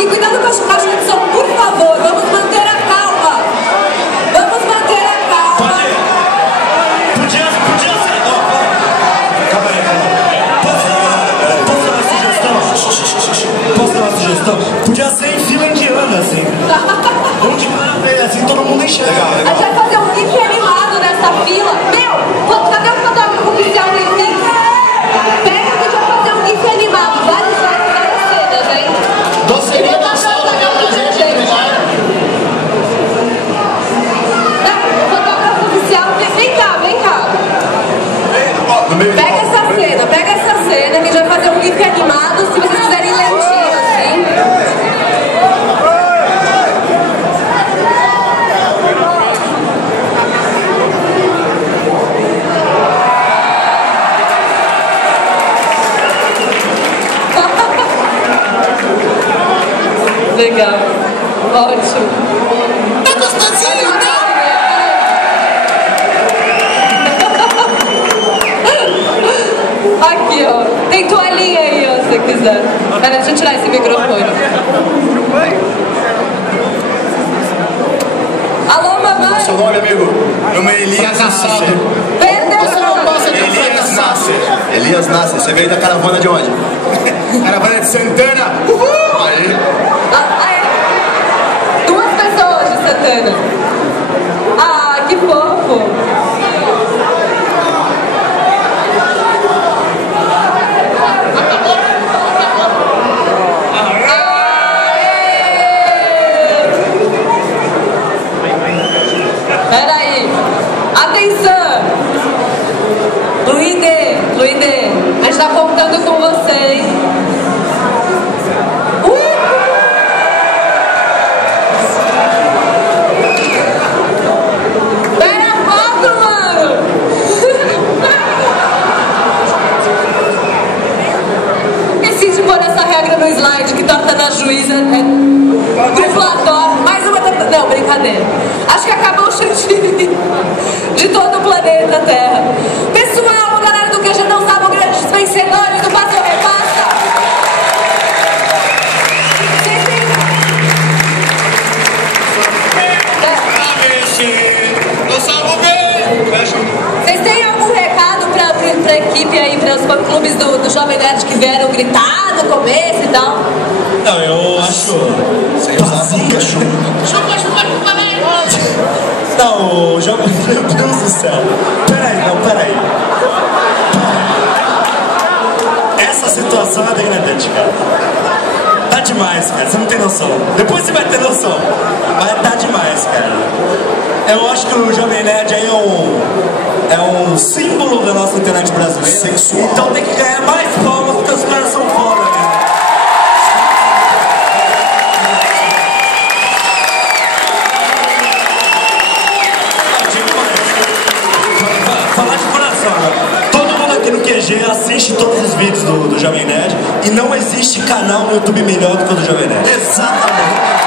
aqui, cuidado com a caixa de som, por favor, vamos manter a calma. Vamos manter a calma. Podia ser... Calma aí. Posso dar uma sugestão? Posso dar uma sugestão? Podia ser em fila indiana, assim. Onde vai assim, todo mundo enxerga. A gente vai fazer um gif animado nessa fila. Meu, cadê o fotógrafo oficial desse? Pega que a gente vai fazer um gif animado. Várias cenas, hein? Doceria da Salda deu pra gente entregar. Não, o fotógrafo oficial, vem cá. Pega essa cena que a gente vai fazer um gif animado. Se vocês quiserem lentinho, assim. Legal, ótimo. Tá gostosinho, né? Aqui, ó. Tem toalhinha aí, ó, se você quiser. Pera, deixa eu tirar esse microfone. Alô, mamãe? Seu nome, amigo? Meu nome é Elias Nasser. Perdeu. Você não passa de Elias Nasser. Elias Nasser. Você veio da caravana de onde? Caravana de Santana. Uhul! Aí. Duas pessoas de Santana. Ah, que fofo. Peraí. Atenção. Luide, a gente tá contando com você, hein? Pera a foto, mano. Esqueci de pôr essa regra no slide que torta na juíza é dublador. Mais uma... Não, brincadeira. Acho que acabou o chantilly de todo o planeta Terra. Pessoal, galera do QG não sabe, os grandes vencedores do Passa ou Repassa. Vocês têm algum recado pra equipe aí, para os fã-clubes do Jovem Nerd que vieram gritar no começo e tal? Não, eu acho... Sem usar Pikachu. Não, o jogo... Meu Deus do céu. Peraí. Essa situação é degradante, cara. Tá demais, cara. Você não tem noção. Depois você vai ter noção. Mas tá demais, cara. Eu acho que o Jovem Nerd aí é um símbolo da nossa internet brasileira. Sexual. Então tem que ganhar mais palmas porque os caras são foda, cara. Falar de coração, né? Todo mundo aqui no QG assiste todos os vídeos do Jovem Nerd e não existe canal no YouTube melhor do que o do Jovem Nerd. Exatamente.